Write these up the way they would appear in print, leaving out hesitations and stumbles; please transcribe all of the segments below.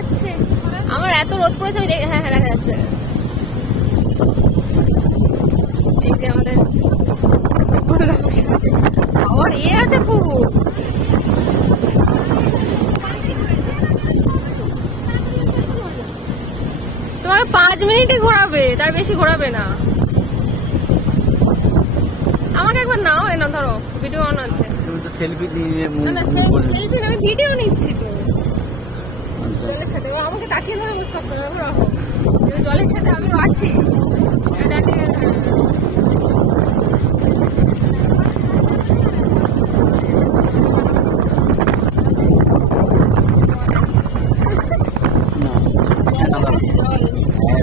যাচ্ছে। আমার এত রোদ পড়েছে আমি হ্যাঁ হ্যাঁ দেখা যাচ্ছে। আমাদের আমার আছে খুব। তোমার 5 মিনিটে ঘোরাবে, তার বেশি ঘোরাবে না। আমাকে একবার নাও, না ধরো ভিডিও অন আছে। তুমি তো সেলফি নিয়ে সেলফি আমি ভিডিও নিচ্ছি তো। জলের সাথে আমাকে তাকিয়ে ধরে বুঝতে পারতো জলের সাথে আমিও আছি।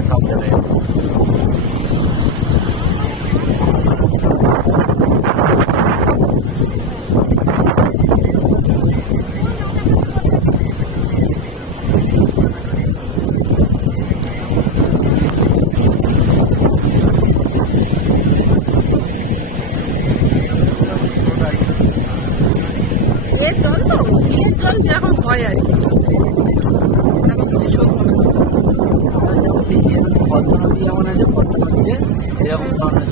সব জায়গায় জল তো ঝিলের জল যেরকম হয় আর কি, কিছু শোক সেই পদ্মা নদী এমন আছে, পদ্মা নদীতে এরকম ধরনের